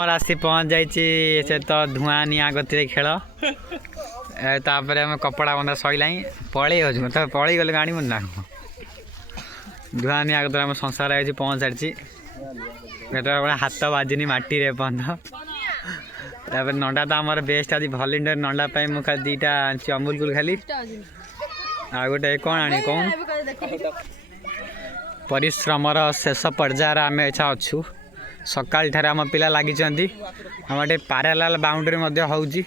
आसी पहुँच जाइए तो धुआं निआ गति खेल तापर आम कपड़ा बंधा सैला पलि तो पलि गले गाड़ी ना धुआं निआ गति आम संसार आई पहुँच सारी हाथ बाजुनी माटी रे तापर नंडा तो आम बेस्ट आज भलेंटियर नंडा मुझे दीटा अमूल कुल खाली आ गोटे कौन आनी कौन परिश्रमर शेष पर्यायर आम एछा अच्छू सकाल ठारे आम पिला लगी आम टे पारालाल बाउंड्री होउची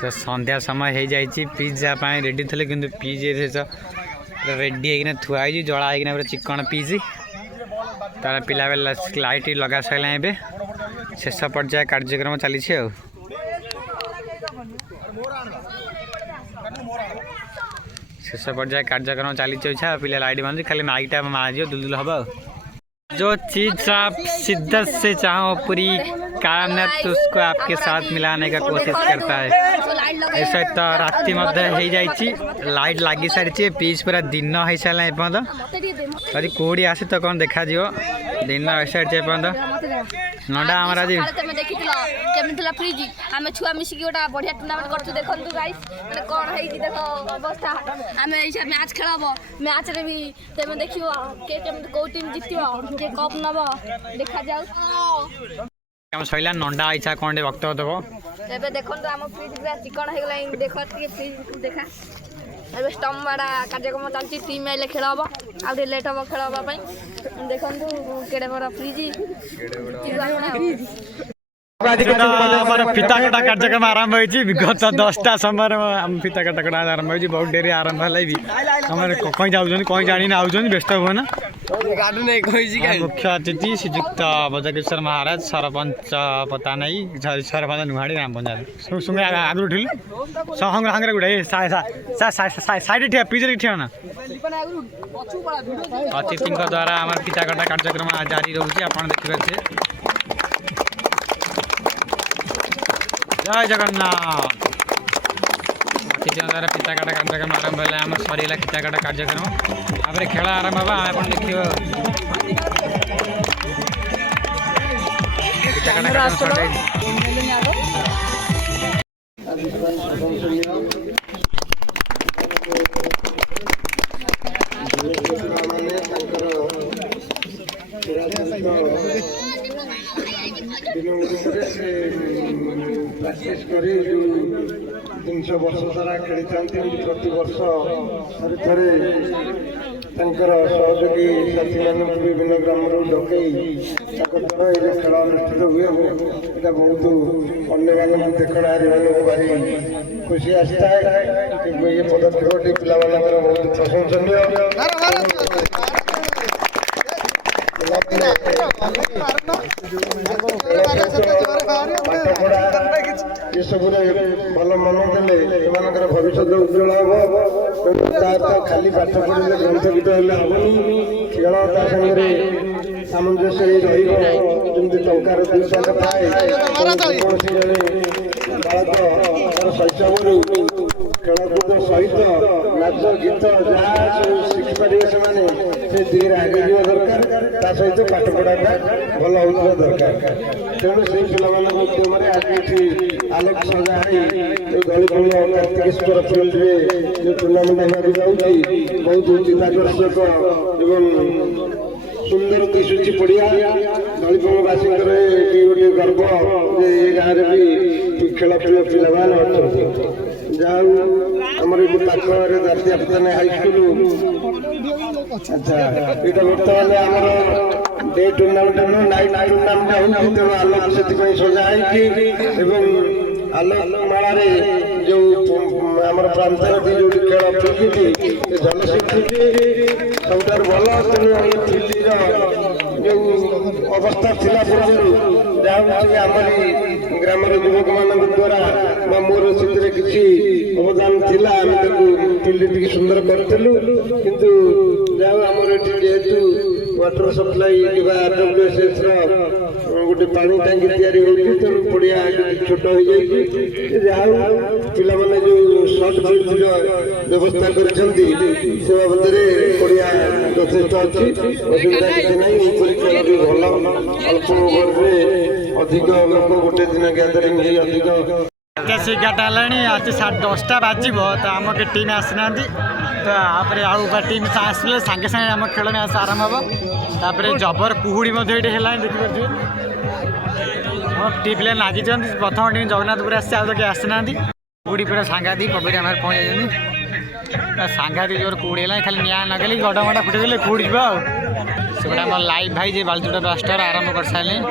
तो संध्या समय हो जाए पिज्जा रेडी थे कि पिज्जा रेडी होना थुआई जला होना चिकन पिज्जी तार पिला लाइट लगा सारा ए शेष पर्याय कार्यक्रम चली शेष पर्याय कार्यक्रम चली पिला लाइट बांधी खाली माइकटा मार दुलदुल हम जो चीज आप शिद्दत से चाहो पूरी कामयाब उसको आपके साथ मिलाने का कोशिश करता है। ऐसा तो राति मध्य हो जाए लाइट लगी सारी पीच पूरा दिन हो सारा एपर्तंत अभी कौड़ी आसी तो कौन देखा दिन हो सारी एपर्तंत नंडा आम आज फ्रिज आम छुआ मिसिक गोटा बढ़िया टूर्णामेंट कर देखो गाइस मैंने कौन है देख अवस्था आम मैच खेल मैच रे भी तुम देख कौ टीम जित के कप नब देखा जाऊ सैला नंडा इच्छा कौन वक्तव्य देव देखो आम फ्रिज पूरा चिकन हो गला देख फ्रिज देखा अब स्टम्प बाड़ा कार्यक्रम चलती टीम आइले खेल हम आउ लेट हम खेल हाँपाई देखु केड़े बड़ फ्रिज फिता कटा कार्यक्रम आरंभ हो विगत 10टा समय फिता कटा आरंभ हो बहुत डेरी आरंभ है कहीं जाऊँ कहीं जानी ना आउन व्यस्त हुए ना मुख्य अतिथि श्रीजुक्त बजकेश्वर महाराज सरपंच पता नहीं सरपंच नुहाड़ी राम पंचायत सुंगे आगे उठिलु हंगे गुड़े साइड ठिया पिजरे ठिया ना अतिथि द्वारा आम फिता कटा कार्यक्रम जारी रोचे आप देखिए जय जगन्नाथ अतिथि द्वारा फिता काटा कार्यक्रम आरंभ है आम सरला फिता काटा कार्यक्रम आप खेल आरंभ हम आप देखिए फिता काटा प्राक्ट कर 300 वर्ष सारा खेली प्रति वर्ष थे सहयोगी साथी मान विभिन्न ग्राम डकई द्वारा ये खेल अनुष्ठित हुए यहाँ बहुत अन्य देखणारी भारी खुशी आसता है ये पदक्षेप पिला बहुत प्रशंसनीय ये सब भल मन देले भविष्य उज्ज्वल हम खाली पाठ पढ़े ग्रंथ गीत हेल्ले हेनी खेल सामने सामंजस्य रही टंकार दुईपाक पाए कौन बालक शैशव खेलकूद सहित नाच गीत जहाँ सब शिखिपारे से दिगरे आगे जा दरकार सहित पाठ पढ़ाटा भल होगा दरकार तेणु से पिला उद्यम आज ये आलोक सजा दलित कार्तिकेश्वर फील्ड में जो टूर्णामेंट होगा जाऊँगी बहुत चित्ताकर्षक एवं सुंदर दिशुची पड़िया दलितवासी गोटे गर्व जे ये गाँव भी खेल खेल पिला जाऊ आमर पाखे जातीय पतन हाईस्कल अच्छा ये बर्तमान आमर डे टूर्णामेंट नाइट टूर्णामेंट हो तेणु आलोक से सजा आलोक माला जो आम प्रांत जो खेल फिल्ड जलशिखी सब भल तेणु ये फिल्ड जो अवस्था थिला पूर्व जहाँ आमरी ग्राम युवक मान द्वारा मोर से किसी अवदान थिला फिल्ड टी सुंदर करूँ किंतु जहाँ आमर जेहेतु वाटर सप्लाई RWSS ଗୋଟେ ପାଣି ଟାଙ୍କି ତିଆରି ହେଉଛି, ତେଣୁ ପଡ଼ିଆ ଛୋଟ ହୋଇଯାଇଛି। ଯାହା ହଉ ପିଲାମାନେ ଯେଉଁ ସର୍ଟ ବ୍ରିଜର ବ୍ୟବସ୍ଥା କରିଛନ୍ତି ସେ ବାବଦରେ ପଡ଼ିଆ ଯଥେଷ୍ଟ ଅଛି, ଅସୁବିଧା କିଛି ନାହିଁ। ଏହିପରି ଖେଳ ବି ଭଲ, ଅଳ୍ପ ଓଭରରେ ଅଧିକ ଲୋକ ଗୋଟେ ଦିନ ଗ୍ୟାଦରିଂ ହେଇ ଅଧିକ। ସେ 11ଟା ହେଲାଣି, ଆଜି 10ଟା ବାଜିବ ତ ଆମ କେ ଟିମ୍ ଆସିନାହାନ୍ତି। ତ ତାପରେ ଆଉ ଟିମ୍ ଆସିଲେ ସାଙ୍ଗେ ସାଙ୍ଗେ ଆମ ଖେଳ ମ୍ୟାଚ୍ ଆରମ୍ଭ ହେବ। ତାପରେ ଜବର କୁହୁଡ଼ି ମଧ୍ୟ ଏଠି ହେଲାଣି, ଦେଖିପାରୁଥିବେ। ଆମ ଟିମ୍ ପିଲା ଲାଗିଛନ୍ତି। ପ୍ରଥମ ଟିମ୍ ଜଗନ୍ନାଥପୁର ଆସିଛି, ଆଉ ତ କେହି ଆସିନାହାନ୍ତି। କୁହୁଡ଼ି ପୁରା ସାଙ୍ଘାତିକ କବେରୀ ଆମର ପହଞ୍ଚାଇଛନ୍ତି। ସାଙ୍ଘାତିକ ଜୋର କୁହୁଡ଼ି ହେଲାଣି, ଖାଲି ନିଆଁ ଲଗେଇଲେ ଗଡ଼ମଡ଼ା ଫୁଟେଇ ଦେଲେ କୁହୁଡ଼ି ଯିବ ଆଉ। ସେପଟେ ଆମର ଲାଇଭ୍ ଭାଇ ଯେ ବାଲଚୁଟା 10ଟାରୁ ଆରମ୍ଭ କରିସାରିଲେଣି।